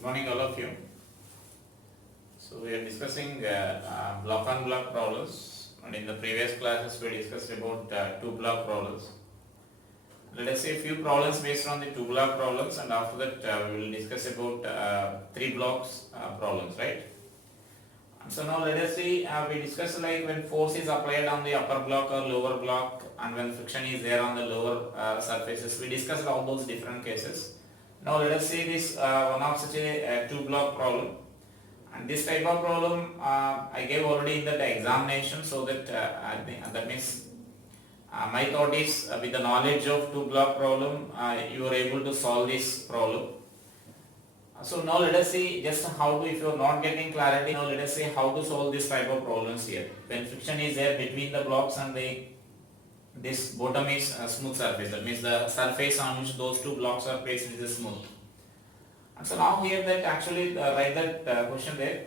Good morning, all of you. So we are discussing block on block problems, and in the previous classes we discussed about two block problems. Let us see a few problems based on the two block problems, and after that we will discuss about three blocks problems, right? And so now let us see, we discussed like when force is applied on the upper block or lower block, and when friction is there on the lower surfaces. We discussed all those different cases. Now let us see this one of such a two block problem, and this type of problem I gave already in the examination, so that that means my thought is with the knowledge of two block problem you are able to solve this problem. So now let us see just how to, if you are not getting clarity, now let us see how to solve this type of problems here. When friction is there between the blocks and this bottom is a smooth surface, that means the surface on which those two blocks are placed is smooth. And so now here that actually write that question there,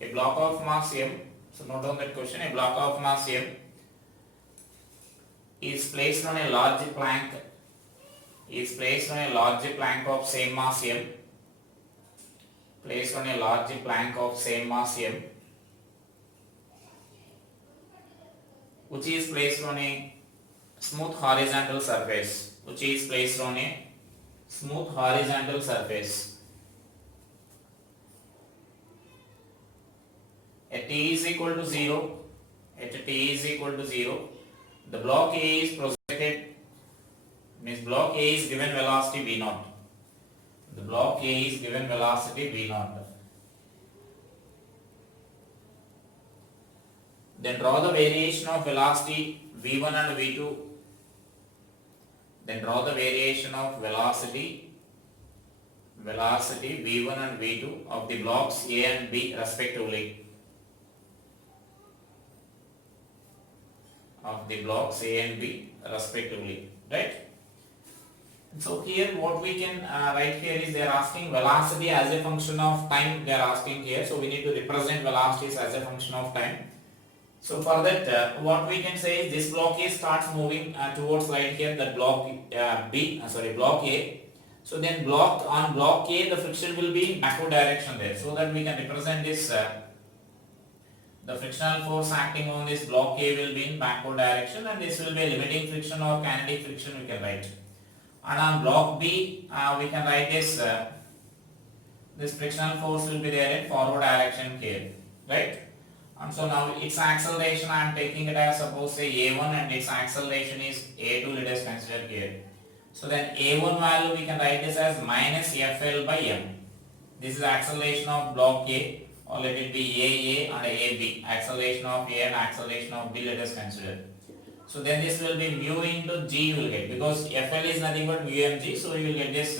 a block of mass m, so note down that question, a block of mass m is placed on a large plank, of same mass m, placed on a large plank of same mass m, which is placed on a smooth horizontal surface, at t is equal to 0, the block A is projected, means block A is given velocity v0. The block A is given velocity v0. Then draw the variation of velocity v1 and v2. Then draw the variation of velocity v1 and v2 of the blocks A and B respectively. Right? So here what we can write here is they are asking velocity as a function of time, they are asking here. So we need to represent velocities as a function of time. So for that what we can say is this block A starts moving towards right here, that block block A. So then block A the friction will be in backward direction there, so that we can represent this the frictional force acting on this block A will be in backward direction, and this will be a limiting friction or kinetic friction we can write. And on block B we can write this frictional force will be there in forward direction here, right? And so now its acceleration I am taking it as, suppose say A1, and its acceleration is A2, let us consider here. So then A1 value we can write this as minus FL by M. This is acceleration of block A, or let it be AA and AB, acceleration of A and acceleration of B, let us consider. So then this will be mu into G you will get, because FL is nothing but mu mg, so you will get this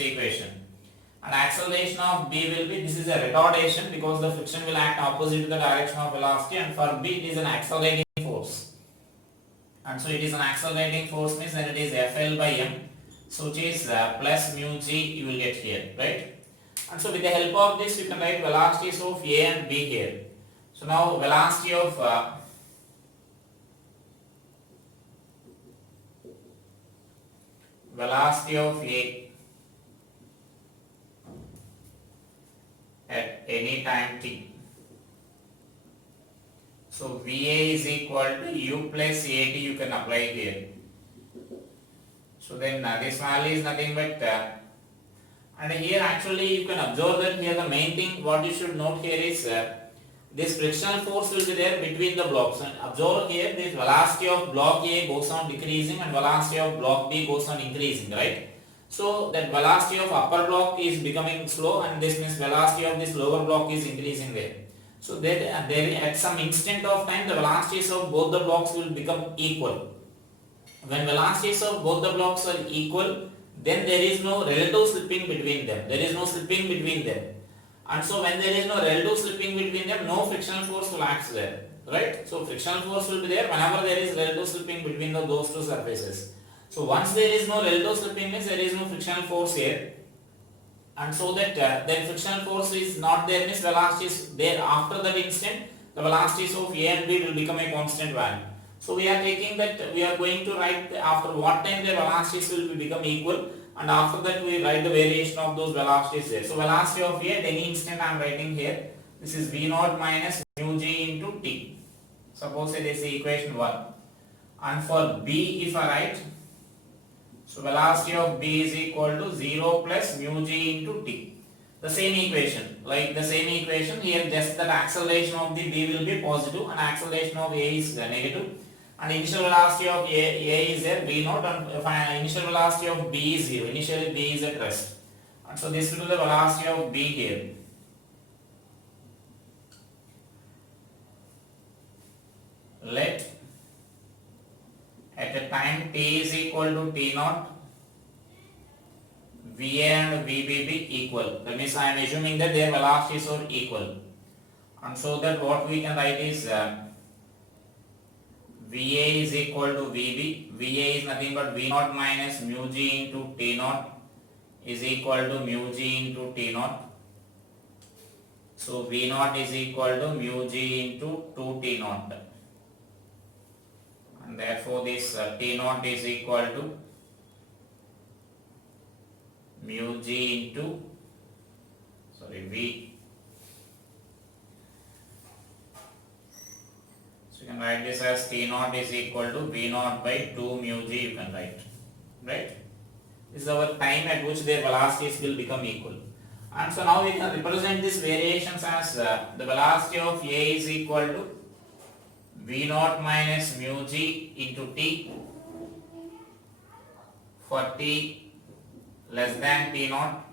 equation. And acceleration of B will be, this is a retardation because the friction will act opposite to the direction of velocity, and for B it is an accelerating force. And so it is an accelerating force means then it is FL by M, so which is plus mu G you will get here, right? And so with the help of this you can write velocities of A and B here. So now velocity of A at any time t. So VA is equal to U plus AT you can apply here. So then this value is nothing but and here actually you can observe that here the main thing what you should note here is this frictional force will be there between the blocks, and observe here this velocity of block A goes on decreasing and velocity of block B goes on increasing, right? So that velocity of upper block is becoming slow, and this means velocity of this lower block is increasing there. So that there at some instant of time the velocities of both the blocks will become equal. When velocities of both the blocks are equal, then there is no relative slipping between them. And so when there is no relative slipping between them, no frictional force will act there, right? So frictional force will be there whenever there is relative slipping between those two surfaces. So once there is no relative slipping means there is no frictional force here, and so that then frictional force is not there means velocity is there after that instant, the velocities of A and B will become a constant value. So we are taking that we are going to write after what time the velocities will become equal, and after that we write the variation of those velocities there. So velocity of A at any instant I am writing here, this is V naught minus mu g into t. Suppose it is the equation 1. And for B if I write, so velocity of B is equal to 0 plus mu g into t. The same equation, like the same equation here, just that acceleration of the B will be positive and acceleration of A is negative. And initial velocity of A is there, V naught, and initial velocity of B is 0. Initially B is at rest. And so this will be the velocity of B here. Let at a time t is equal to t naught, Va and Vb be equal. That means I am assuming that their velocities are equal. And so that what we can write is Va is equal to Vb. Va is nothing but V naught minus mu g into t naught is equal to mu g into t naught. So V naught is equal to mu g into 2t naught. And therefore this t naught is equal to mu g into V. So you can write this as t naught is equal to V naught by 2 mu g, you can write, right? This is our time at which their velocities will become equal. And so now we can represent these variations as the velocity of A is equal to V naught minus mu g into t for t less than t naught,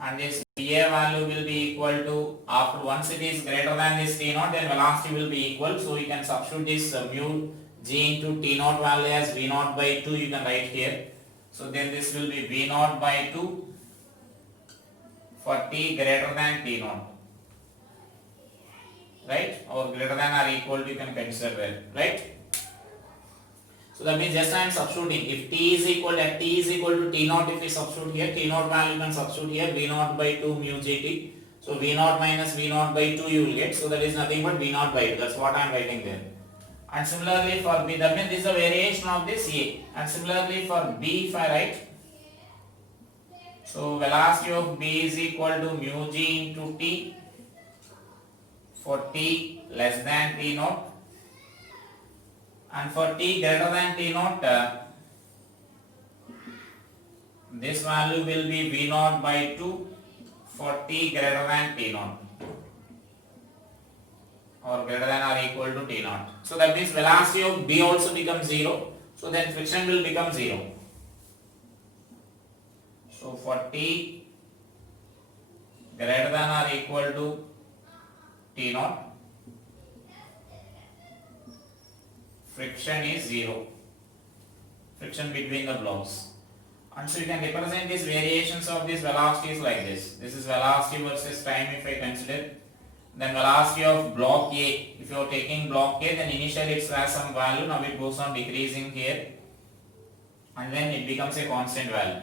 and this Va value will be equal to, after once it is greater than this t naught, then velocity will be equal. So you can substitute this mu g into t naught value as V naught by 2, you can write here. So then this will be V naught by 2 for t greater than t naught, right? Or greater than or equal to, you can consider that, right? So that means just I am substituting. If t is equal to t naught, if we substitute here, t naught value you can substitute here, V naught by 2 mu gt. So V naught minus V naught by 2 you will get. So that is nothing but V naught by 2. That's what I am writing there. And similarly for B, that means this is a variation of this A. And similarly for B, if I write, so velocity of B is equal to mu g into t for t less than t naught. And for t greater than t naught, this value will be V naught by 2 for t greater than t naught, or greater than or equal to t naught. So that means velocity of B also becomes 0. So then friction will become 0. So for t greater than or equal to t naught, friction is 0. Friction between the blocks. And so you can represent these variations of these velocities like this. This is velocity versus time if I consider. Then velocity of block A. If you are taking block A, then initially it has some value. Now it goes on decreasing here. And then it becomes a constant value.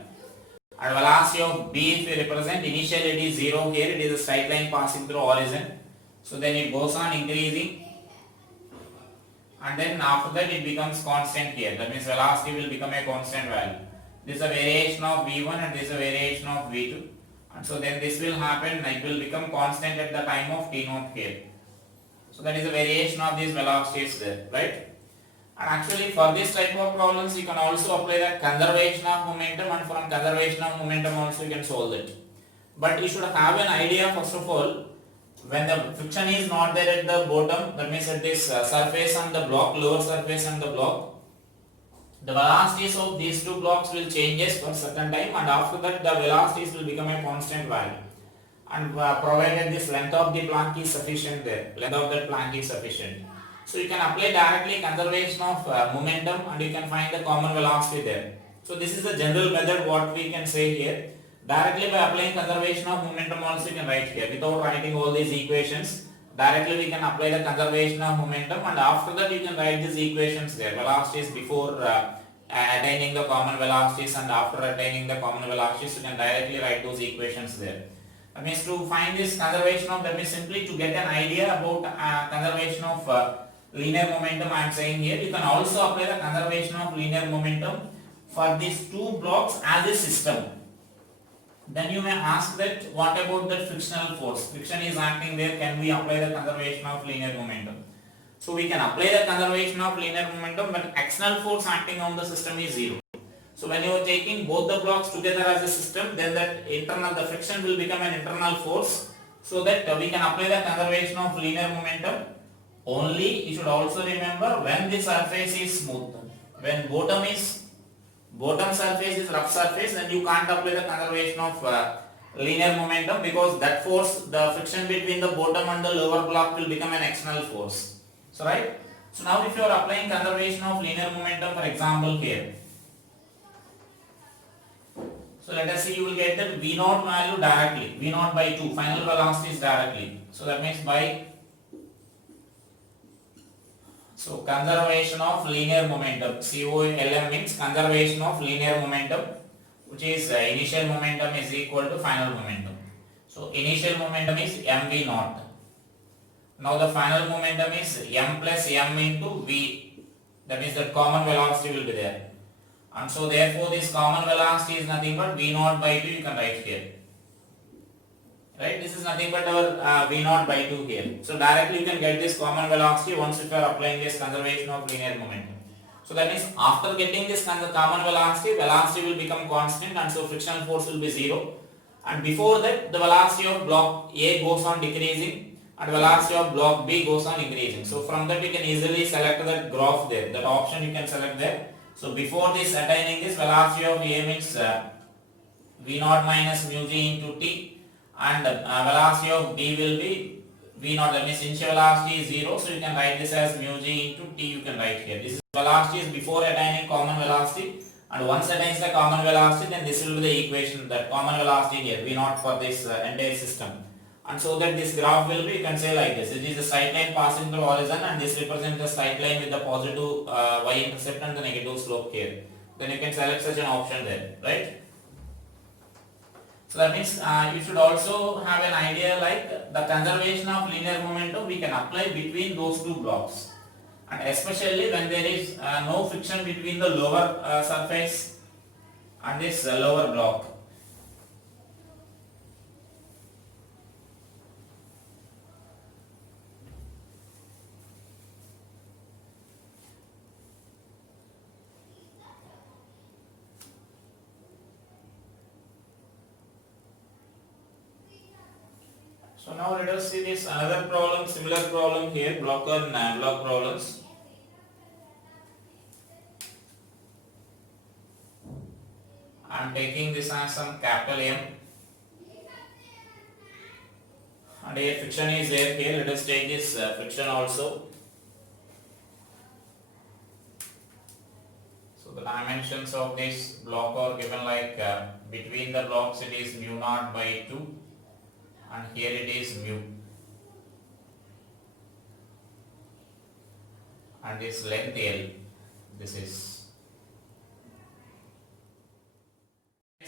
And velocity of B, if we represent, initially it is 0 here. It is a straight line passing through origin. So then it goes on increasing. And then after that it becomes constant here. That means velocity will become a constant value. This is a variation of V1 and this is a variation of V2. And so then this will happen, it will become constant at the time of t naught here. So that is a variation of these velocities there, right? And actually for this type of problems you can also apply the conservation of momentum, and from conservation of momentum also you can solve it. But you should have an idea first of all, when the friction is not there at the bottom, that means at this surface on the block, lower surface on the block, the velocities of these two blocks will changes for certain time, and after that the velocities will become a constant value. And provided this length of the Planck is sufficient there, length of that Planck is sufficient. So you can apply directly conservation of momentum and you can find the common velocity there. So this is the general method what we can say here. Directly by applying conservation of momentum also you can write here without writing all these equations. Directly we can apply the conservation of momentum, and after that you can write these equations there. Velocities before attaining the common velocities and after attaining the common velocities, you can directly write those equations there. That means to find this conservation of, that means simply to get an idea about conservation of linear momentum I am saying here. You can also apply the conservation of linear momentum for these two blocks as a system, then you may ask that what about the frictional force? Friction is acting there, can we apply the conservation of linear momentum? So we can apply the conservation of linear momentum, but external force acting on the system is zero. So when you are taking both the blocks together as a system, then the friction will become an internal force, so that we can apply the conservation of linear momentum. Only you should also remember when the surface is smooth. When bottom surface is rough surface, then you can't apply the conservation of linear momentum, because that force, the friction between the bottom and the lower block, will become an external force. So right. So now if you are applying conservation of linear momentum, for example here, so let us see, you will get that V naught value directly, V naught by 2, final velocity is directly. So that means by, so conservation of linear momentum, COLM means conservation of linear momentum, which is initial momentum is equal to final momentum. So initial momentum is mv naught. Now the final momentum is m plus m into v, that means that common velocity will be there. And so therefore this common velocity is nothing but V naught by 2, you can write here. Right, this is nothing but our V naught by 2 here. So directly you can get this common velocity once if you are applying this conservation of linear momentum. So that means after getting this common velocity, velocity will become constant, and so frictional force will be 0. And before that, the velocity of block A goes on decreasing and velocity of block B goes on increasing. So from that you can easily select that graph there, that option you can select there. So before this, attaining this, velocity of A means V naught minus mu g into t, and velocity of B will be V naught, that means initial velocity is 0, so you can write this as mu g into t, you can write here. This is velocity is before attaining common velocity, and once attains the common velocity, then this will be the equation, that common velocity here, V naught for this entire system. And so that this graph will be, you can say like this, it is a straight line passing through horizon, and this represents the straight line with the positive y-intercept and the negative slope here. Then you can select such an option there, right? So that means you should also have an idea like the conservation of linear momentum we can apply between those two blocks, and especially when there is no friction between the lower surface and this lower block. So now let us see this another problem, similar problem here, block and block problems. I am taking this as some capital M, and a friction is there here. Let us take this friction also. So the dimensions of this block are given like between the blocks it is mu naught by 2, and here it is mu, and this length L, this is.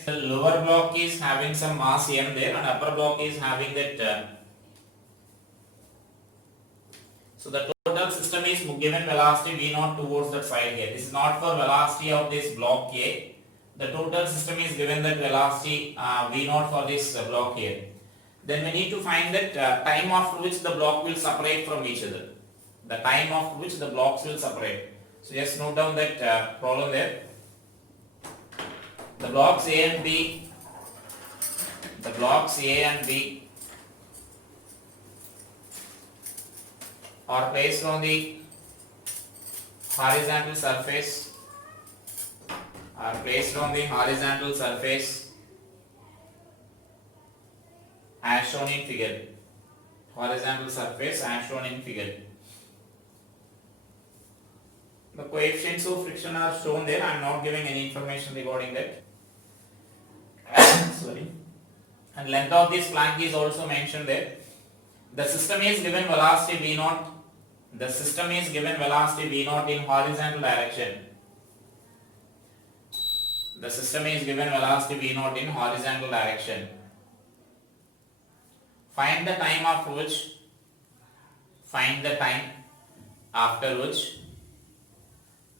The lower block is having some mass m there, and upper block is having that. So the total system is given velocity v naught towards that side here. This is not for velocity of this block A. The total system is given that velocity v naught for this block here. Then we need to find that time after which the block will separate from each other. The time after which the blocks will separate. So just note down that problem there. The blocks A and B, the blocks A and B are placed on the horizontal surface, as shown in figure. Horizontal surface as shown in figure. The coefficients of friction are shown there. I am not giving any information regarding that. Sorry. And length of this plank is also mentioned there. The system is given velocity v naught. The system is given velocity v naught in horizontal direction. The system is given velocity v naught in horizontal direction. Find the time after which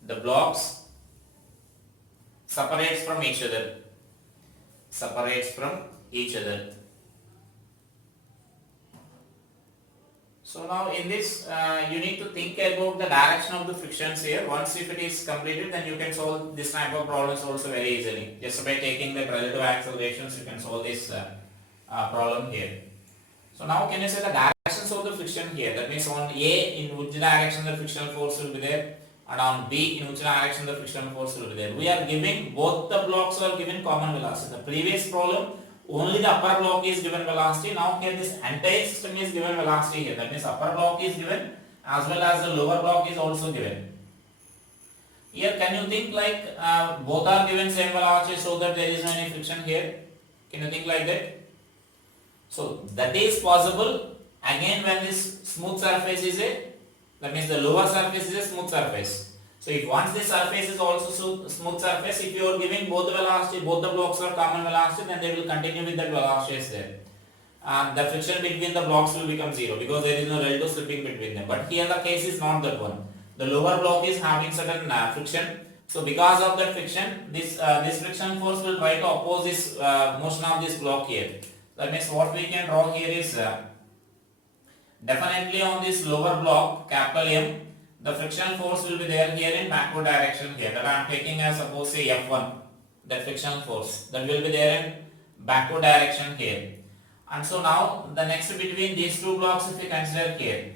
the blocks separates from each other. Separates from each other. So now in this you need to think about the direction of the frictions here. Once if it is completed, then you can solve this type of problems also very easily. Just by taking the relative accelerations you can solve this problem here. So now can you say the directions of the friction here? That means on A in which direction the frictional force will be there, and on B in which direction the frictional force will be there. We are giving both the blocks are given common velocity. The previous problem only the upper block is given velocity. Now here this entire system is given velocity here. That means upper block is given as well as the lower block is also given. Here can you think like both are given same velocity so that there is no any friction here? Can you think like that? So that is possible again when this smooth surface is that means the lower surface is a smooth surface. So if once this surface is also smooth surface, if you are giving both the velocity, both the blocks are common velocity, then they will continue with that velocity there. The friction between the blocks will become zero because there is no relative slipping between them. But here the case is not that one. The lower block is having certain friction. So because of that friction, this friction force will try to oppose this motion of this block here. That means what we can draw here is definitely on this lower block, capital M, the frictional force will be there here in backward direction here. That I am taking as suppose say F1, that frictional force that will be there in backward direction here. And so now the next between these two blocks if we consider here,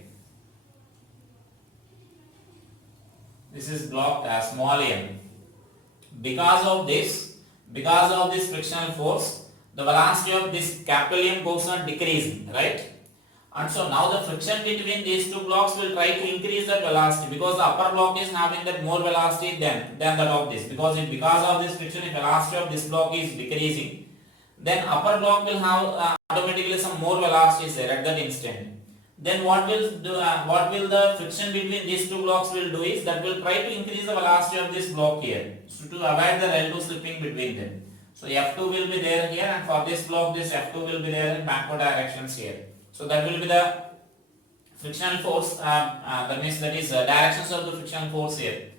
this is block as small m. Because of this frictional force, the velocity of this capital M goes on decreasing, right? And so now the friction between these two blocks will try to increase the velocity because the upper block is having that more velocity than that of this. Because of this friction, if velocity of this block is decreasing, then upper block will have automatically some more velocities there at that instant. Then what will the friction between these two blocks will do is that will try to increase the velocity of this block here, so to avoid the relative slipping between them. So F2 will be there here, and for this block this F2 will be there in backward directions here. So that will be the frictional force, that means that is directions of the frictional force here.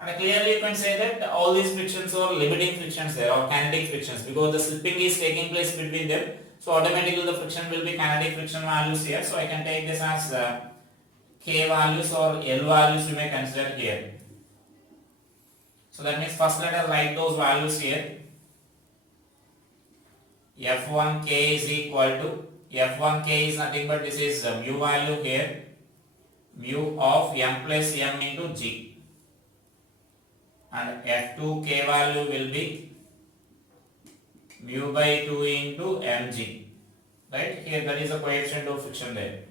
And clearly you can say that all these frictions are limiting frictions there or kinetic frictions because the slipping is taking place between them. So automatically the friction will be kinetic friction values here. So I can take this as K values or L values you may consider here. So that means first let us write those values here. F1K is equal to, F1K is nothing but this is mu value here, mu of m plus m into g, and F2K value will be mu by 2 into mg, right? Here that is the coefficient of friction there.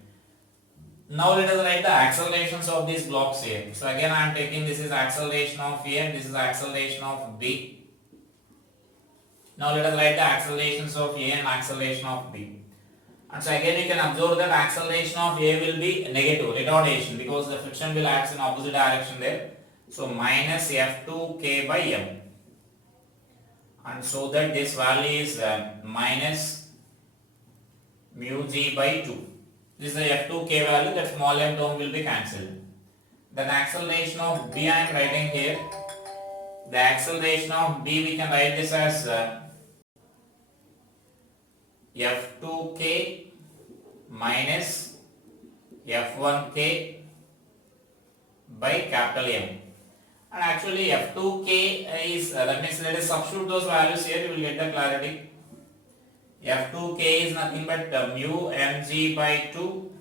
Now let us write the accelerations of these blocks here. So again I am taking this is acceleration of A and this is acceleration of B. Now let us write the accelerations of A and acceleration of B. And so again you can observe that acceleration of A will be negative, retardation, because the friction will act in opposite direction there. So minus F2K by M. And so that this value is minus mu G by 2. This is the F2K value, that small m term will be cancelled. Then acceleration of B I am writing here. The acceleration of B we can write this as F2K minus F1K by capital M. And actually F2K is, that means let us substitute those values here, you will get the clarity. F2K is nothing but mu mg by 2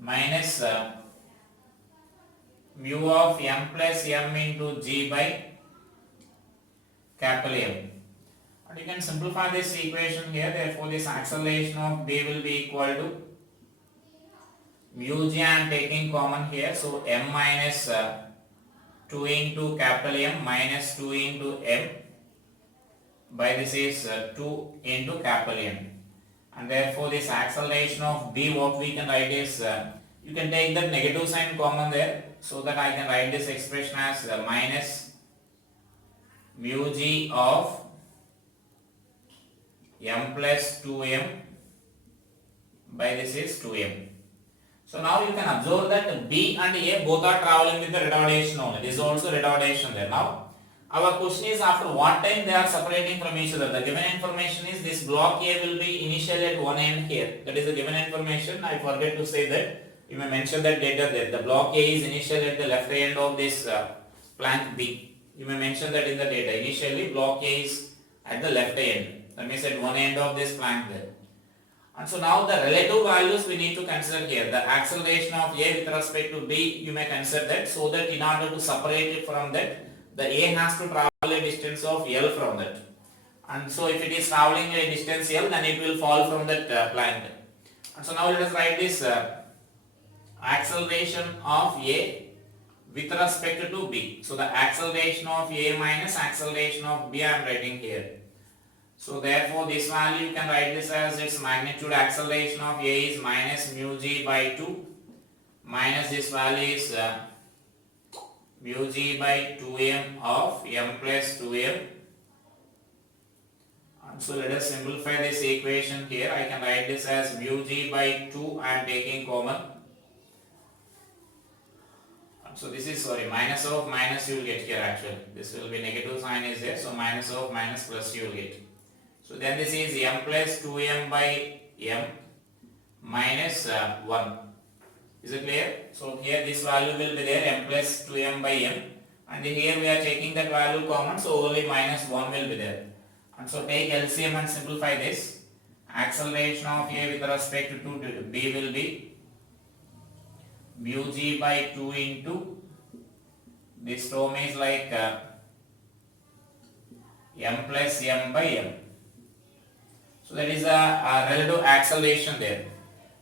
minus mu of m plus m into g by capital M. And you can simplify this equation here, therefore this acceleration of B will be equal to mu g I am taking common here, so m minus 2 into capital M minus 2 into m by this is 2 into capital M. And therefore this acceleration of B, what we can write is, you can take the negative sign common there, so that I can write this expression as minus mu g of m plus 2m by this is 2m. So now you can observe that B and A both are traveling with the retardation only. This is also retardation there. Now Our question is after what time they are separating from each other. The given information is this block A will be initially at one end here. That is the given information. I forget to say that. You may mention that data there. The block A is initially at the left end of this plank B. You may mention that in the data. Initially block A is at the left end. That means at one end of this plank there. And so now the relative values we need to consider here. The acceleration of A with respect to B, you may consider that, so that in order to separate it from that, the A has to travel a distance of L from that. And so if it is traveling a distance L, then it will fall from that plank. And so now let us write this acceleration of A with respect to B. So the acceleration of A minus acceleration of B I am writing here. So therefore this value you can write this as its magnitude. Acceleration of A is minus mu g by 2 minus this value is mu g by 2m of m plus 2m. And so let us simplify this equation here. I can write this as mu g by 2 I am taking common. So this is minus of minus you will get here actually. This will be negative sign is there. So minus of minus plus you will get. So then this is m plus 2m by m minus 1. Is it clear? So here this value will be there, m plus 2m by m, and here we are taking that value common, so only minus 1 will be there. And so take LCM and simplify this. Acceleration of A with respect to B will be mu g by 2 into this term is like m plus m by m. So that is a relative acceleration there.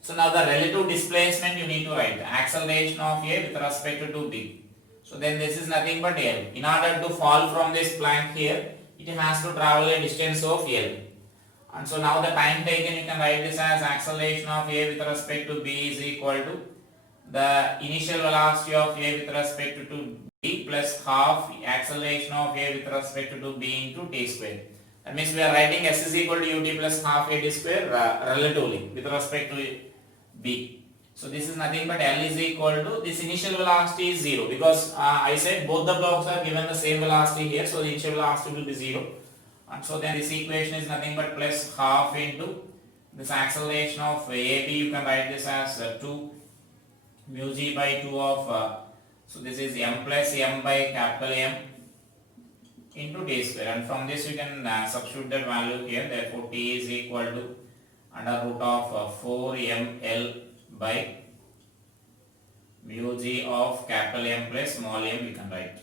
So now the relative displacement you need to write. The acceleration of A with respect to B. So then this is nothing but L. In order to fall from this plank here, it has to travel a distance of L. And so now the time taken, you can write this as acceleration of A with respect to B is equal to the initial velocity of A with respect to B plus half acceleration of A with respect to B into t square. That means we are writing S is equal to ut plus half a t square relatively with respect to B. So this is nothing but L is equal to this initial velocity is 0 because I said both the blocks are given the same velocity here, so the initial velocity will be 0. And so then this equation is nothing but plus half into this acceleration of AB. You can write this as 2 mu g by 2 of so this is m plus m by capital M into t square, and from this you can substitute that value here. Therefore t is equal to under root of 4ml by mu g of capital M plus small m we can write.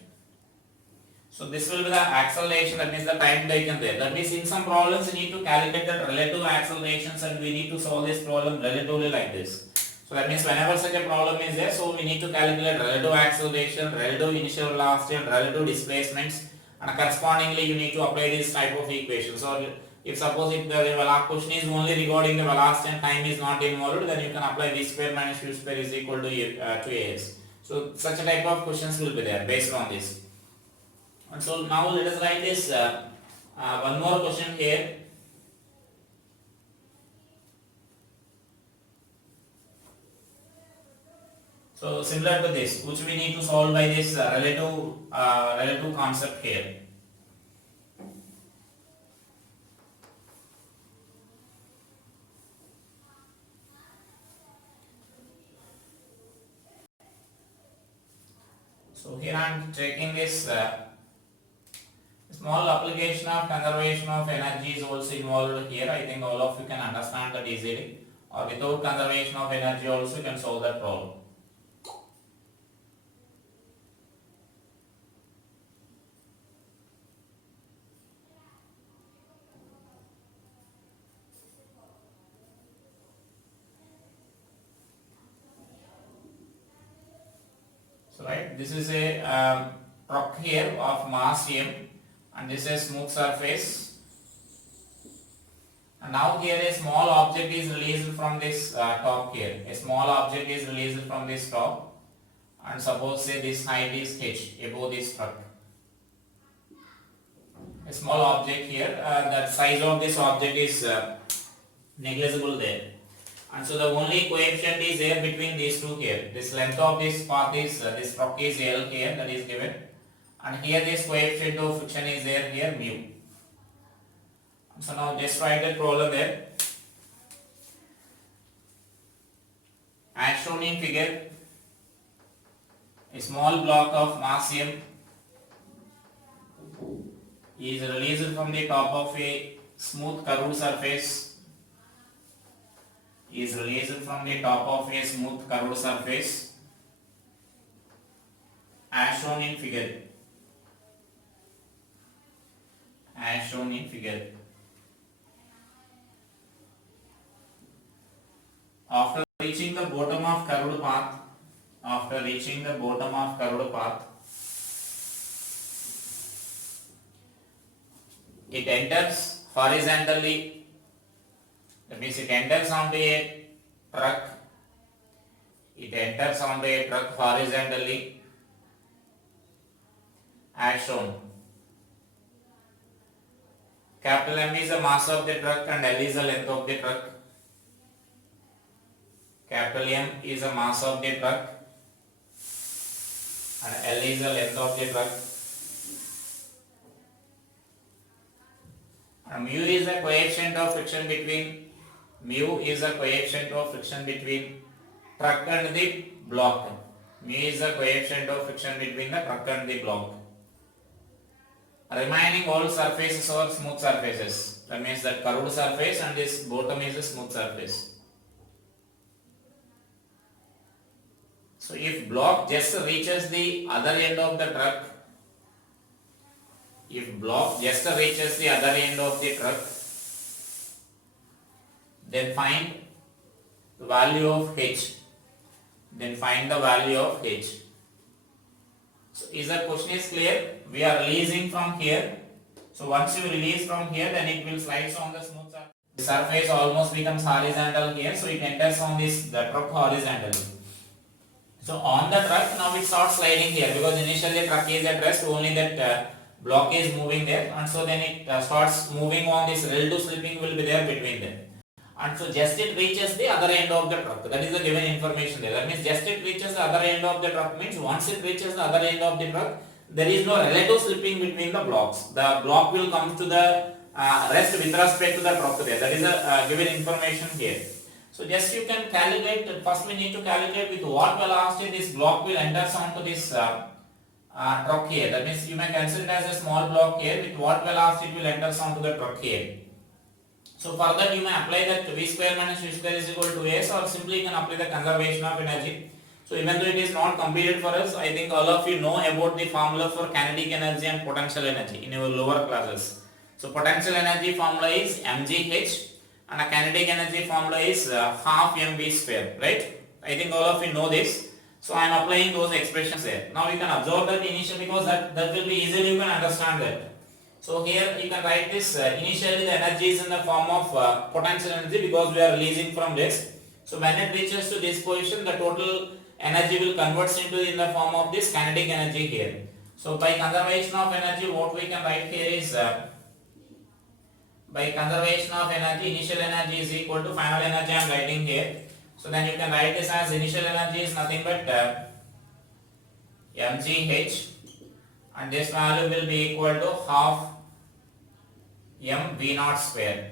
So this will be the acceleration, that means the time taken there. That means in some problems you need to calculate the relative accelerations, and we need to solve this problem relatively like this. So that means whenever such a problem is there, so we need to calculate relative acceleration, relative initial velocity and relative displacements, and correspondingly you need to apply this type of equation. So if suppose if the question is only regarding the velocity and time is not involved, then you can apply v square minus u square is equal to as. So such a type of questions will be there based on this. And so now let us write this one more question here. So similar to this, which we need to solve by this relative concept here. So here I am taking this small application of conservation of energy is also involved here. I think all of you can understand that easily, or without conservation of energy also you can solve that problem. So right, this is a truck here of mass m, and this is smooth surface, and now here a small object is released from this top here. A small object is released from this top, and suppose say this height is h above this truck. A small object here, the size of this object is negligible there, and so the only coefficient is there between these two here. This length of this path is this truck is L here, that is given, and here this coefficient of friction is there here mu. So now just write the problem there. As shown in figure, a small block of mass m is released from the top of a smooth curved surface. Is released from the top of a smooth curved surface as shown in figure. As shown in figure. After reaching the bottom of curved path, it enters horizontally. That means it enters onto a truck. It enters onto a truck horizontally as shown. Capital M is the mass of the truck and L is the length of the truck. Capital M is the mass of the truck and L is the length of the truck. And mu is the coefficient of friction between truck and the block. Mu is the coefficient of friction between the truck and the block. Remaining all surfaces are smooth surfaces. That means that curved surface and this bottom is a smooth surface. So if block just reaches the other end of the truck, then find the value of h. So is the question is clear? We are releasing from here. So once you release from here, then it will slide on the smooth surface. The surface almost becomes horizontal here, so it enters on the truck horizontally. So on the truck, now it starts sliding here because initially the truck is at rest, only that block is moving there, and so then it starts moving on. This relative slipping will be there between them, and so just it reaches the other end of the truck. That is the given information there. That means just it reaches the other end of the truck means once it reaches the other end of the truck, there is no relative slipping between the blocks. The block will come to the rest with respect to the truck there. That is the given information here. So just you can calculate. First we need to calculate with what velocity this block will enter onto this truck here. That means you may consider it as a small block here. With what velocity it will enter onto the truck here. So for that you may apply that v square minus v square is equal to s, or simply you can apply the conservation of energy. So even though it is not completed for us, I think all of you know about the formula for kinetic energy and potential energy in your lower classes. So potential energy formula is mgh and a kinetic energy formula is half mv square, right? I think all of you know this. So I am applying those expressions there. Now you can observe that initially because that will be easily you can understand that. So here you can write this initially the energy is in the form of potential energy because we are releasing from this. So when it reaches to this position, the total energy will convert into in the form of this kinetic energy here. So by conservation of energy, what we can write here is by conservation of energy, initial energy is equal to final energy. I am writing here. So then you can write this as initial energy is nothing but mgh, and this value will be equal to half m v naught square.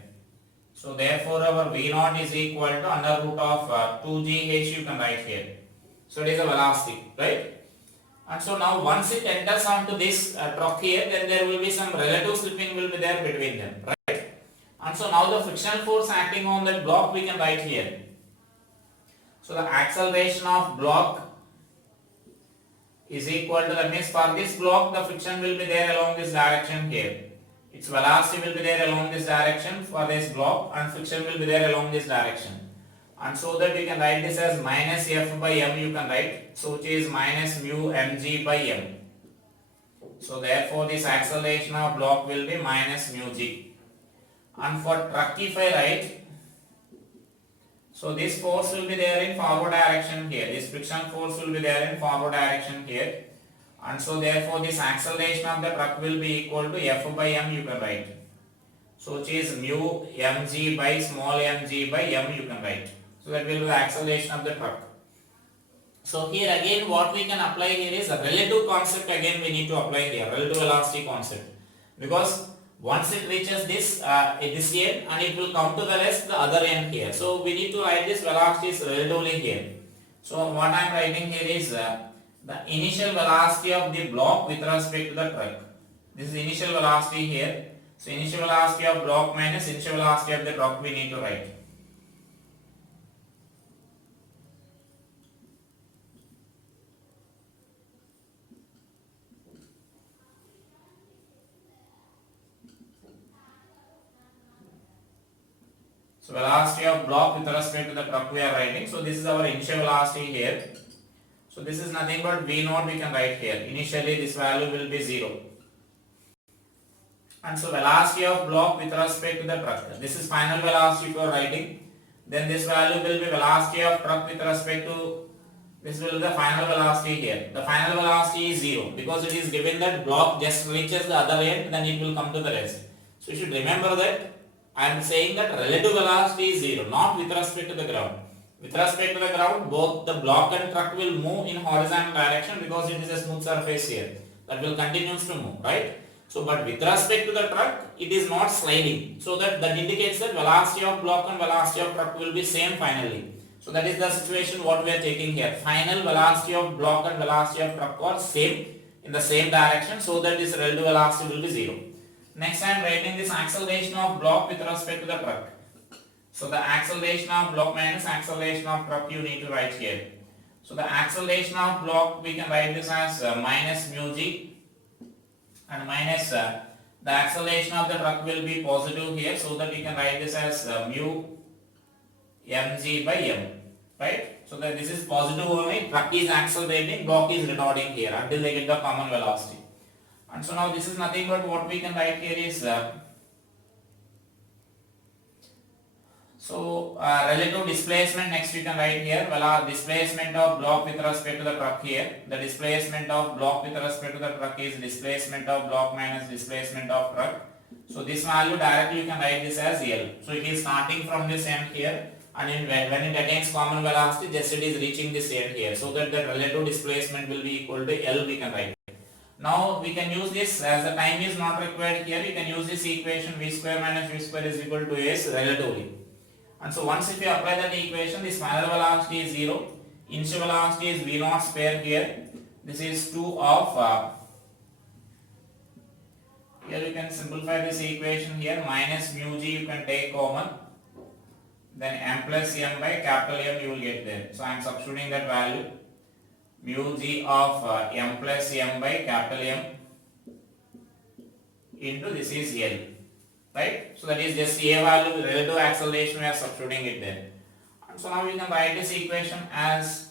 So therefore our v naught is equal to under root of 2gh you can write here. So it is a velocity, right? And so now once it enters onto this truck here, then there will be some relative slipping will be there between them, right? And so now the frictional force acting on that block we can write here. So the acceleration of block is equal to, that means for this block the friction will be there along this direction here. Its velocity will be there along this direction for this block, and friction will be there along this direction. And so that you can write this as minus F by M you can write. So which is minus mu mg by M. So therefore this acceleration of block will be minus mu g. And for truck if I write, so this force will be there in forward direction here. This friction force will be there in forward direction here. And so therefore this acceleration of the truck will be equal to F by M you can write. So which is mu mg by small mg by M you can write. So that will be the acceleration of the truck. So here again what we can apply here is a relative concept. Again we need to apply here, relative velocity concept, because once it reaches this this end and it will come to the rest the other end here. So we need to write this velocities relatively here. So what I am writing here is the initial velocity of the block with respect to the truck. This is initial velocity here. So initial velocity of block minus initial velocity of the truck we need to write. So velocity of block with respect to the truck we are writing. So this is our initial velocity here. So this is nothing but V naught we can write here. Initially this value will be 0. And so velocity of block with respect to the truck. This is final velocity for writing. Then this value will be velocity of truck with respect to, this will be the final velocity here. The final velocity is 0 because it is given that block just reaches the other end, then it will come to the rest. So you should remember that I am saying that relative velocity is 0, not with respect to the ground. With respect to the ground, both the block and truck will move in horizontal direction because it is a smooth surface here. That will continue to move, right? So, but with respect to the truck, it is not sliding. So that indicates that velocity of block and velocity of truck will be same finally. So that is the situation what we are taking here. Final velocity of block and velocity of truck are same in the same direction, so that this relative velocity will be 0. Next I am writing this acceleration of block with respect to the truck. So the acceleration of block minus acceleration of truck you need to write here. So the acceleration of block we can write this as minus mu g, and minus the acceleration of the truck will be positive here, so that we can write this as mu mg by m, right? So that this is positive only, truck is accelerating, block is retarding here until they get the common velocity. And so now this is nothing but what we can write here is relative displacement. Next we can write here displacement of block with respect to the truck here. The displacement of block with respect to the truck is displacement of block minus displacement of truck. So this value directly you can write this as L. So it is starting from this end here, and when it attains common velocity, just it is reaching this end here. So that the relative displacement will be equal to L we can write. Now we can use this, as the time is not required here, you can use this equation v square minus v square is equal to s relatively. And so once if you apply that equation, this final velocity is 0, initial velocity is v naught square here, this is 2 of, here you can simplify this equation here, minus mu g you can take common, then m plus m by capital M you will get there. So I am substituting that value, mu g of m plus m by capital M into this is L, right? So that is just a value, relative acceleration we are substituting it there. And so now we can write this equation as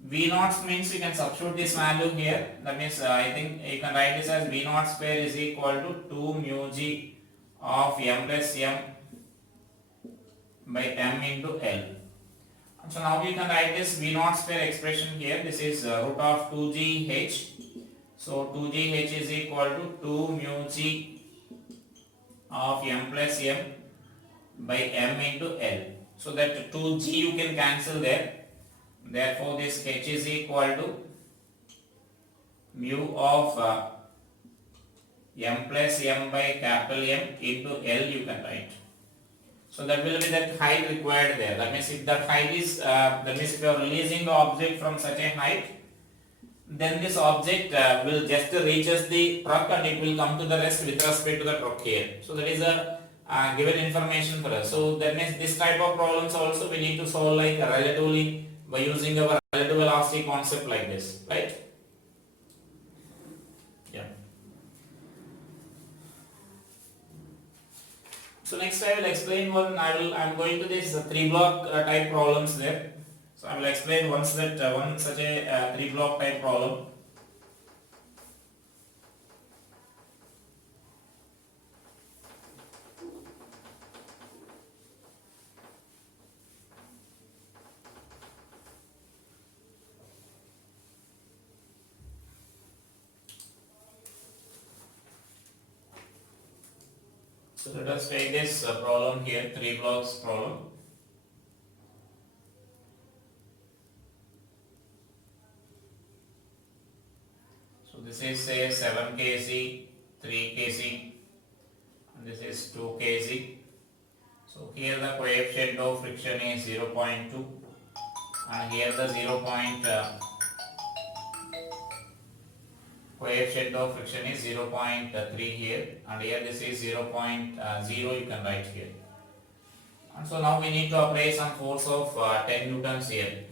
v naught means you can substitute this value here. That means I think you can write this as v naught square is equal to 2 mu g of m plus m by m into L. So now we can write this v naught square expression here. This is root of 2gh. So 2gh is equal to 2 mu g of m plus m by m into L. So that 2g you can cancel there. Therefore this h is equal to mu of m plus m by capital M into L you can write. So that will be the height required there. That means if that height is, that means if you are releasing the object from such a height, then this object will just reaches the truck and it will come to the rest with respect to the truck here. So that is a given information for us. So that means this type of problems also we need to solve like relatively by using our relative velocity concept like this, right? Yeah. So next I will explain one. I am going to this 3-block type problems there. So I will explain once that one such a 3-block type problem. So let us take this problem here, 3 blocks problem. this is say 7 kg, 3 kg, and this is 2 kg. So here the coefficient of friction is 0.2, and here the coefficient of friction is 0.3 here, and here this is 0.0 you can write here. And so now we need to apply some force of 10 newtons here,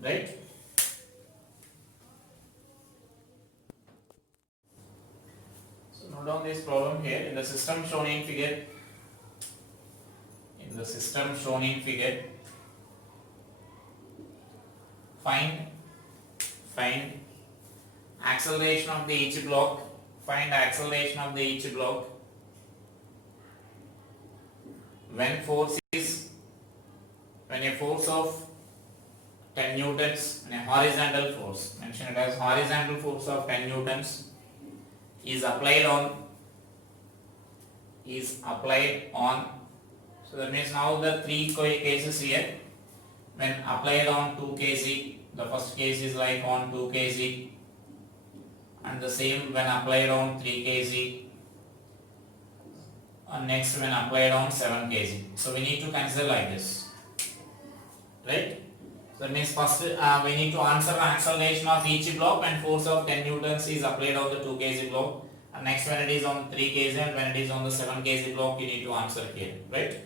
right? So note down this problem here. In the system shown in figure, find acceleration of the each block. Find acceleration of the each block when a force of 10 newtons, a horizontal force, mentioned as horizontal force of 10 newtons is applied on, so that means now the three cases here. When applied on 2 kg, the first case is like on 2 kg, and the same when applied on 3 kg, and next when applied on 7 kg. So we need to consider like this, right? So that means first we need to answer the acceleration of each block when force of 10 newtons is applied on the 2 kg block, and next when it is on 3 kg and when it is on the 7 kg block, you need to answer here, right?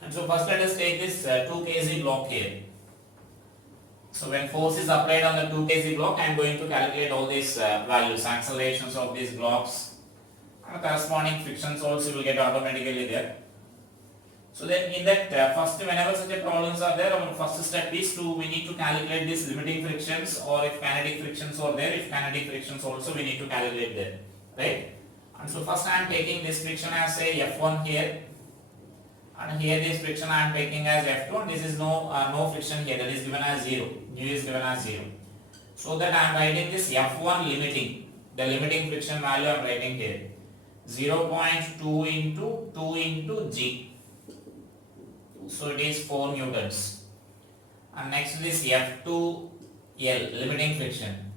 And so first let us take this 2 kg block here. So when force is applied on the 2 kg block, I am going to calculate all these values, accelerations of these blocks, and corresponding frictions also will get automatically there. So then in that first, whenever such a problems are there, our first step is we need to calculate these limiting frictions, or if kinetic frictions are there, if kinetic frictions also we need to calculate there, right? And so first I am taking this friction as say F1 here, and here this friction I am taking as F2, and this is no friction here, that is given as 0, nu is given as 0. So that I am writing this F1 limiting, the limiting friction value I am writing here, 0.2 into 2 into G. So it is 4 newtons. And next this F2L, limiting friction.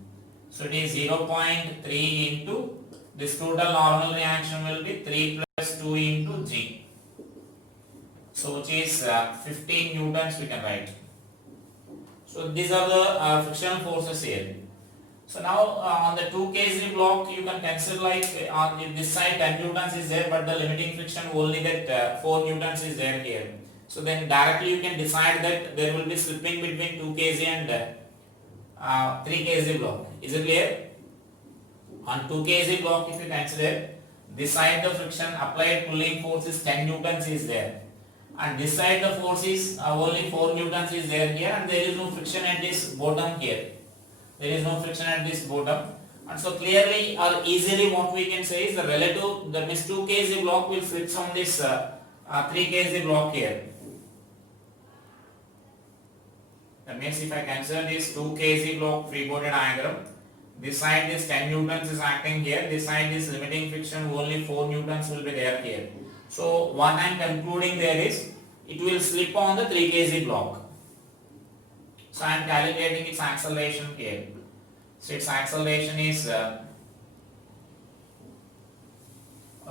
So it is 0.3 into, this total normal reaction will be 3 plus 2 into G. So which is 15 newtons we can write. So these are the frictional forces here. So now on the 2 kg block you can consider like on this side 10 newtons is there, but the limiting friction only that 4 newtons is there here. So then directly you can decide that there will be slipping between 2 kg and 3 kg block. Is it clear? On 2 kg block if you consider, this side the friction applied pulling force is 10 newtons is there, and this side the force is only 4 newtons is there here, and there is no friction at this bottom here. There is no friction at this bottom, and so clearly or easily what we can say is the relative, that means 2 kg block will fix on this 3 kg block here. That means if I consider this 2 kg block free body diagram, this side this 10 newtons is acting here, this side this limiting friction only 4 newtons will be there here. So what I am concluding there is it will slip on the 3 kg block. So I am calculating its acceleration here. So its acceleration is, or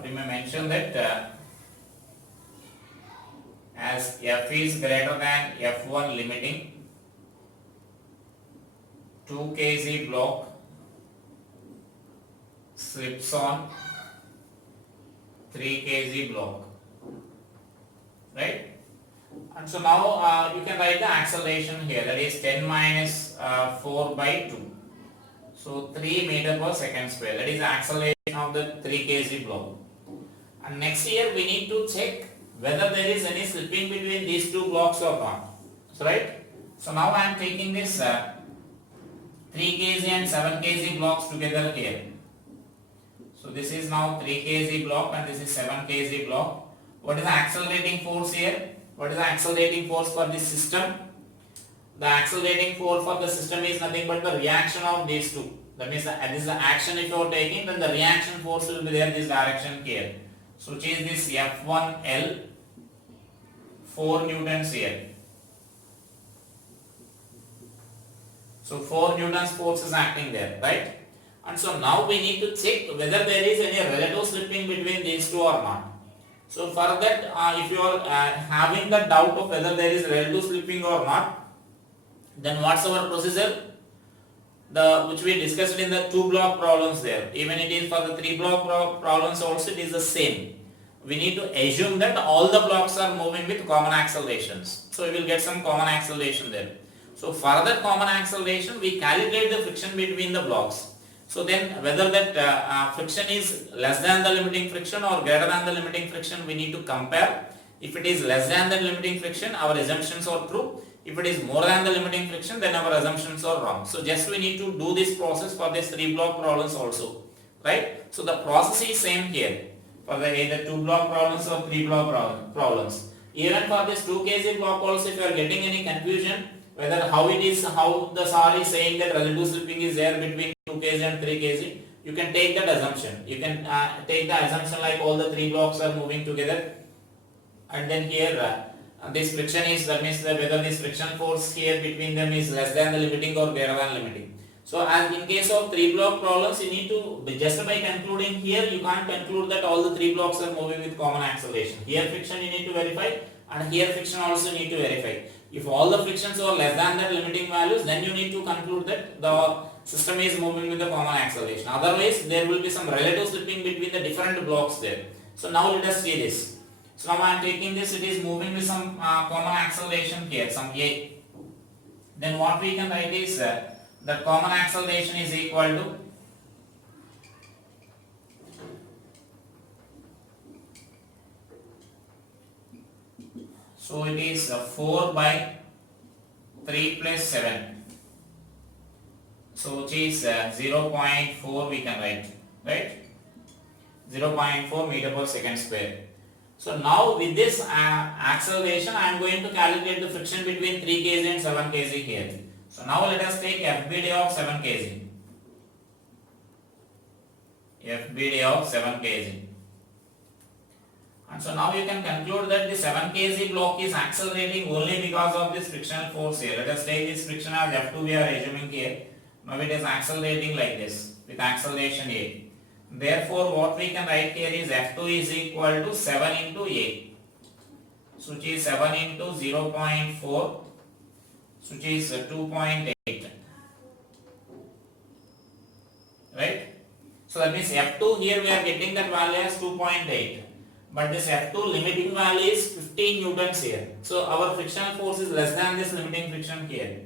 you may mention that as F is greater than F1 limiting, 2 kg block slips on 3 kg block, right? And so now you can write the acceleration here, that is 10 minus 4 by 2. So 3 meter per second square, that is the acceleration of the 3 kg block. And next here we need to check whether there is any slipping between these two blocks or not. So right? So now I am taking this 3 kg and 7 kg blocks together here. So this is now 3 kg block and this is 7 kg block. What is the accelerating force here? What is the accelerating force for this system? The accelerating force for the system is nothing but the reaction of these two. That means this is the action if you are taking, then the reaction force will be there this direction here. So which is this F1L, 4 newtons here. So 4 Newton's force is acting there, right? And so now we need to check whether there is any relative slipping between these two or not. So for that, if you are having the doubt of whether there is relative slipping or not, then what's our procedure? Which we discussed in the 2 block problems there. Even it is for the 3 block problems also, it is the same. We need to assume that all the blocks are moving with common accelerations. So we will get some common acceleration there. So for that common acceleration, we calculate the friction between the blocks. So then whether that friction is less than the limiting friction or greater than the limiting friction, we need to compare. If it is less than the limiting friction, our assumptions are true. If it is more than the limiting friction, then our assumptions are wrong. So just we need to do this process for these 3 block problems also, right? So the process is same here for the either 2 block problems or 3 block problems. Even for this 2 kg block also, if you are getting any confusion whether how the SAR is saying that relative slipping is there between 2 kg and 3 kg, you can take that assumption. You can take the assumption like all the 3 blocks are moving together, and then here this friction is, that means that whether this friction force here between them is less than the limiting or greater than limiting. So as in case of 3 block problems, you need to, just by concluding here, you can't conclude that all the 3 blocks are moving with common acceleration. Here friction you need to verify, and here friction also need to verify. If all the frictions are less than that limiting values, then you need to conclude that the system is moving with the common acceleration. Otherwise, there will be some relative slipping between the different blocks there. So now let us see this. So now I am taking this, it is moving with some common acceleration here, some A. Then what we can write is that common acceleration is equal to so it is 4 by 3 plus 7. So which is 0.4 we can write, right? 0.4 meter per second square. So now with this acceleration, I am going to calculate the friction between 3 kg and 7 kg here. So now let us take FBD of 7 kg. FBD of 7 kg. And so now you can conclude that the 7 kg block is accelerating only because of this frictional force here. Let us take this friction as F2 we are assuming here. Now it is accelerating like this with acceleration A. Therefore, what we can write here is F2 is equal to 7 into A. So which is 7 into 0.4, which is 2.8. Right? So that means F2 here we are getting that value as 2.8. But this F2 limiting value is 15 newtons here. So our frictional force is less than this limiting friction here.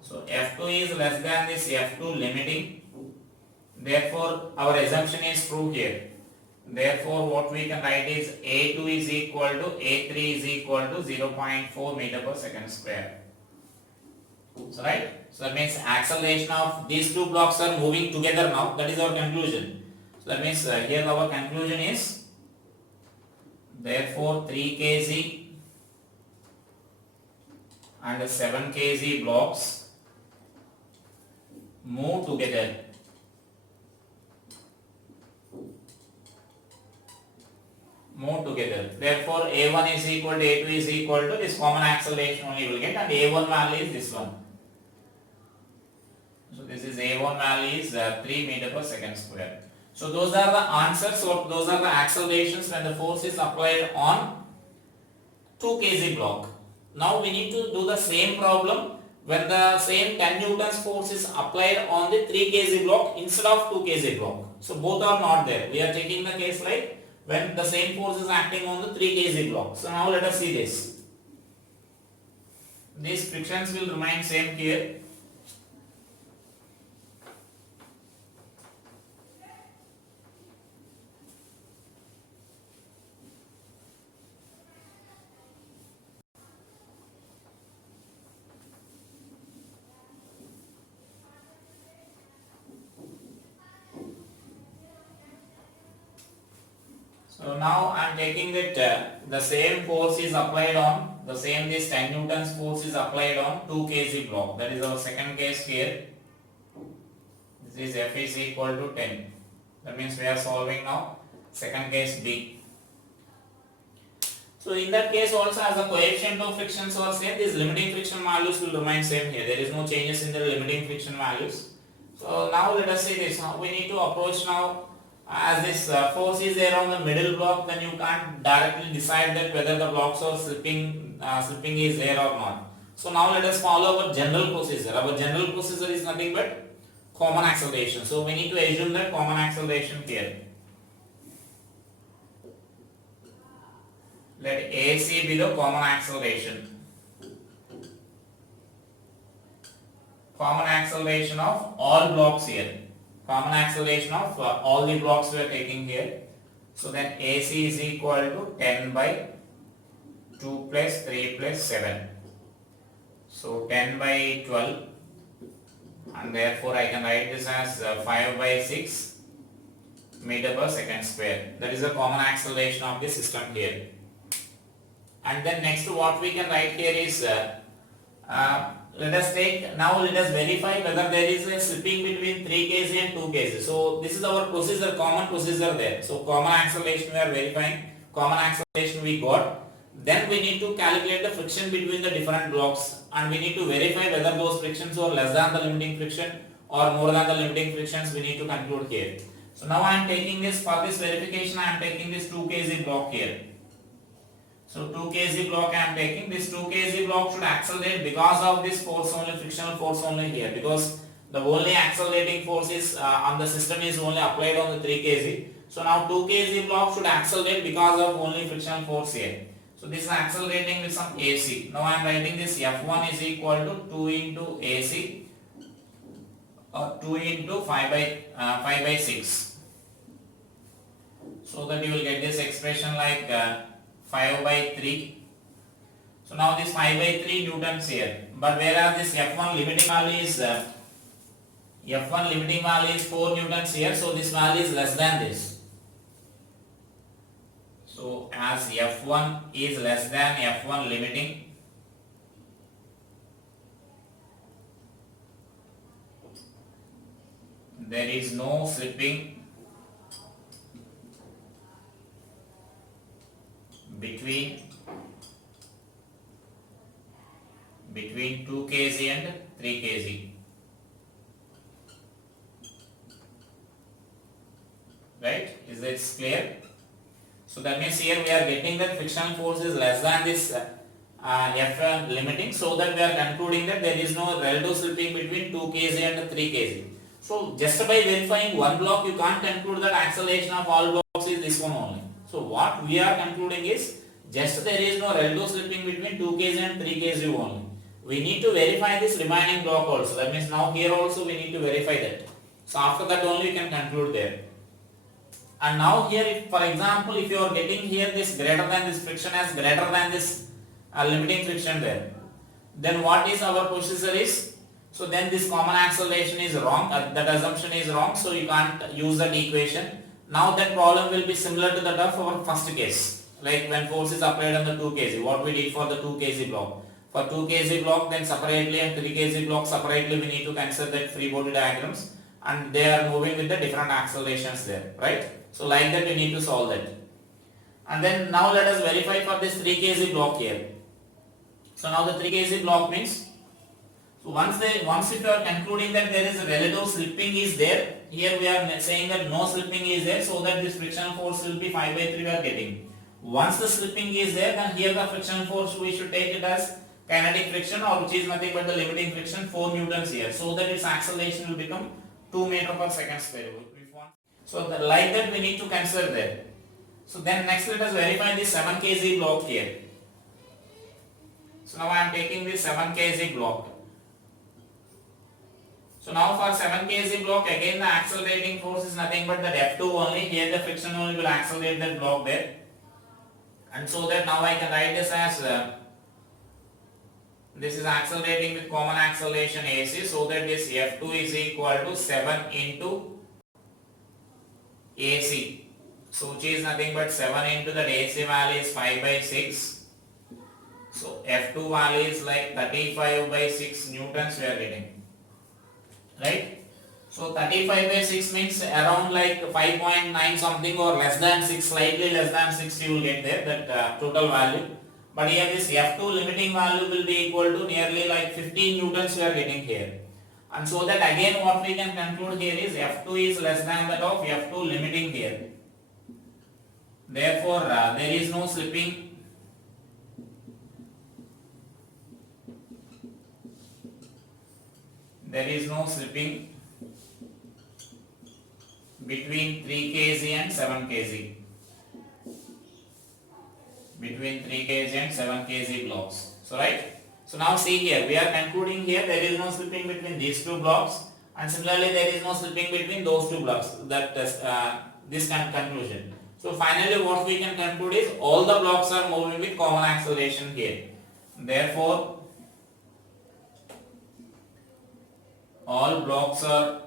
So F2 is less than this F2 limiting. Therefore, our assumption is true here. Therefore, what we can write is A2 is equal to A3 is equal to 0.4 meter per second square. So right? So that means acceleration of these 2 blocks are moving together now. That is our conclusion. So that means here our conclusion is therefore 3 kg and 7 kg blocks move together. Therefore, A1 is equal to A2 is equal to this common acceleration only will get, and A1 value is this one. So this is A1 value is 3 meter per second square. So those are the answers, or those are the accelerations when the force is applied on 2 kg block. Now we need to do the same problem when the same 10 newtons force is applied on the 3 kg block instead of 2 kg block. So both are not there. We are taking the case like when the same force is acting on the 3 kg block. So now let us see this. These frictions will remain same here. So now I am taking that the same force is applied on, the same this 10 newtons force is applied on 2 kg block. That is our second case here. This is F is equal to 10. That means we are solving now second case B. So in that case also, as the coefficient of frictions are same, these limiting friction values will remain same here. There is no changes in the limiting friction values. So now let us see this. How we need to approach now, as this force is there on the middle block, then you can't directly decide that whether the blocks are slipping is there or not. So now let us follow our general procedure. Our general procedure is nothing but common acceleration. So we need to assume that common acceleration here. Let AC be the common acceleration. Common acceleration of all blocks here. Common acceleration of all the blocks we are taking here. So then AC is equal to 10 by 2 plus 3 plus 7. So 10 by 12, and therefore I can write this as 5 by 6 meter per second square. That is the common acceleration of the system here. And then next what we can write here is, let us verify whether there is a slipping between 3 kg and 2 kg. So this is our procedure, common procedure there. So common acceleration we are verifying, common acceleration we got. Then we need to calculate the friction between the different blocks, and we need to verify whether those frictions are less than the limiting friction or more than the limiting frictions. We need to conclude here. So now I am taking this, for this verification I am taking this 2 kg block here. So 2 kg block I am taking. This 2 kg block should accelerate because of this force only, frictional force only here, because the only accelerating force is on the system is only applied on the 3 kg. So now 2 kg block should accelerate because of only frictional force here. So this is accelerating with some AC. Now I am writing this F1 is equal to 2 into AC, or 2 into 5 by 6. So that you will get this expression like 5 by 3. So now this 5 by 3 newtons here. But whereas this F1 limiting value is 4 newtons here. So this value is less than this. So as F1 is less than F1 limiting, there is no slipping between 2 kg and 3 kg. Right? Is this clear? So that means here we are getting that frictional force is less than this F1 limiting, so that we are concluding that there is no relative slipping between 2 kg and 3 kg. So just by verifying one block, you can't conclude that acceleration of all blocks is this one only. So what we are concluding is just there is no relative slipping between 2 kg and 3 kg only. We need to verify this remaining block also. That means now here also we need to verify that. So after that only we can conclude there. And now here, if, for example, if you are getting here this greater than this friction as greater than this limiting friction there, then what is our procedure is, so then this common acceleration is wrong, that assumption is wrong, so you can't use that equation. Now that problem will be similar to that of our first case, like when force is applied on the 2 kg, what we did for the 2 kg block. For 2 kg block then separately and 3 kg block separately we need to consider that free body diagrams, and they are moving with the different accelerations there, right? So like that we need to solve that. And then now let us verify for this 3 kg block here. So now the 3 kg block means, so once if you are concluding that there is a relative slipping is there, here we are saying that no slipping is there, so that this frictional force will be 5 by 3 we are getting. Once the slipping is there, then here the frictional force we should take it as kinetic friction, or which is nothing but the limiting friction 4 newtons here, so that its acceleration will become 2 meter per second square. So like that we need to consider there. So then next let us verify this 7 kg block here. So now I am taking this 7 kg block. So now for 7 kg block, again the accelerating force is nothing but that F2 only. Here the friction only will accelerate that block there. And so that now I can write this as this is accelerating with common acceleration AC, so that this F2 is equal to 7 into AC. So which is nothing but 7 into that AC value is 5 by 6. So F2 value is like 35 by 6 newtons we are getting. Right? So 35 by 6 means around like 5.9 something or less than 6, slightly less than 6 you will get there, that total value. But here this F2 limiting value will be equal to nearly like 15 newtons we are getting here. And so that again what we can conclude here is F2 is less than that of F2 limiting here. Therefore there is no slipping between 3 kg and 7 kg. Between 3 kg and 7 kg blocks. So right. So now see here, we are concluding here there is no slipping between these two blocks, and similarly there is no slipping between those two blocks. That is this kind of conclusion. So finally what we can conclude is all the blocks are moving with common acceleration here. Therefore all blocks are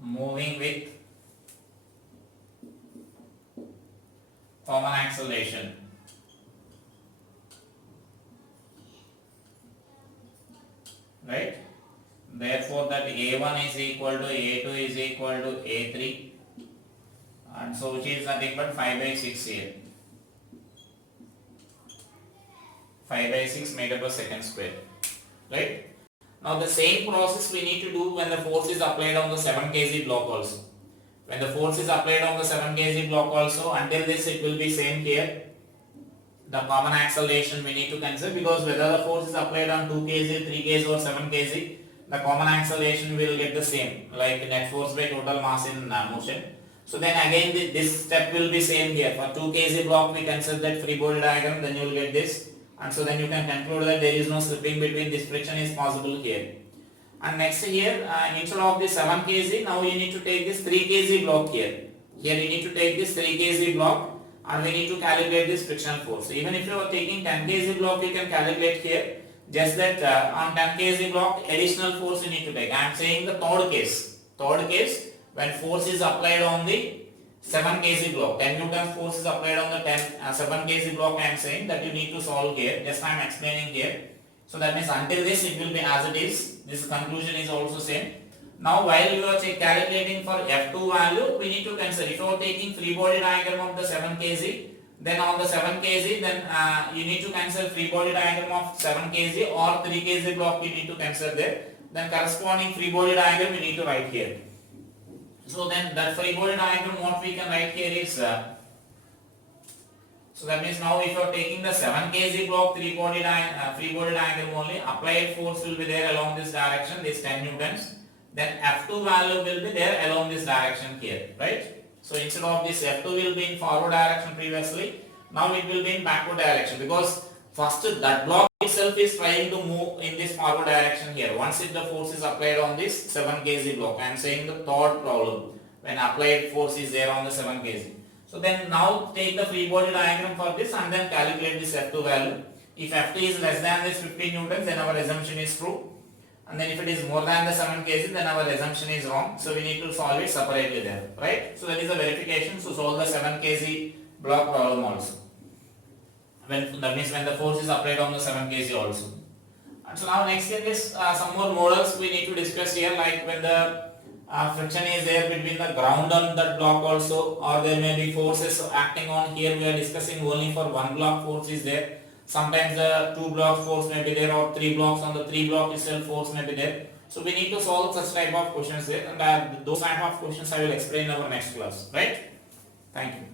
moving with common acceleration. Right? Therefore that A1 is equal to A2 is equal to A3, and so which is nothing but 5 by 6 here. 5 by 6 meter per second square. Right? Now the same process we need to do when the force is applied on the 7 kg block also. When the force is applied on the 7 kg block also, until this it will be same here. The common acceleration we need to consider, because whether the force is applied on 2 kg, 3 kg or 7 kg, the common acceleration will get the same, like net force by total mass in motion. So then again this step will be same here. For 2 kg block we consider that free body diagram, then you will get this. And so then you can conclude that there is no slipping between this friction is possible here. And next here, instead of this 7 kg, now you need to take this 3 kg block here. Here you need to take this 3 kg block, and we need to calculate this frictional force. Even if you are taking 10 kg block, you can calculate here. Just that on 10 kg block, additional force you need to take. I am saying the third case. Third case, when force is applied on the 7 kg block, 10 Newton force is applied on the 7 kg block. I am saying that you need to solve here. Just I am explaining here. So that means until this it will be as it is. This conclusion is also same. Now while you are calculating for F2 value, we need to consider, if you are taking free body diagram of the 7 kg, then on the 7 kg, then you need to consider free body diagram of 7 kg or 3 kg block you need to consider there. Then corresponding free body diagram we need to write here. So then that free body diagram what we can write here is, so that means now if you are taking the 7 kg block free body diagram only, applied force will be there along this direction, this 10 newtons. Then F2 value will be there along this direction here, right? So instead of this F2 will be in forward direction previously, now it will be in backward direction, because first that block itself is trying to move in this forward direction here. Once if the force is applied on this 7 kg block, I am saying the third problem, when applied force is there on the 7 kg. So then now take the free body diagram for this and then calculate this F2 value. If Ft is less than this 15 newtons, then our assumption is true. And then if it is more than the 7 kg, then our assumption is wrong. So we need to solve it separately there, right? So that is a verification. So solve the 7 kg block problem also. That means when the force is applied on the 7 kg also. And so now next thing is some more models we need to discuss here, like when the friction is there between the ground and that block also, or there may be forces acting on here. We are discussing only for one block force is there. Sometimes the 2 block force may be there, or 3 blocks on the 3 block itself force may be there. So we need to solve such type of questions there, and those type of questions I will explain in our next class, right? Thank you.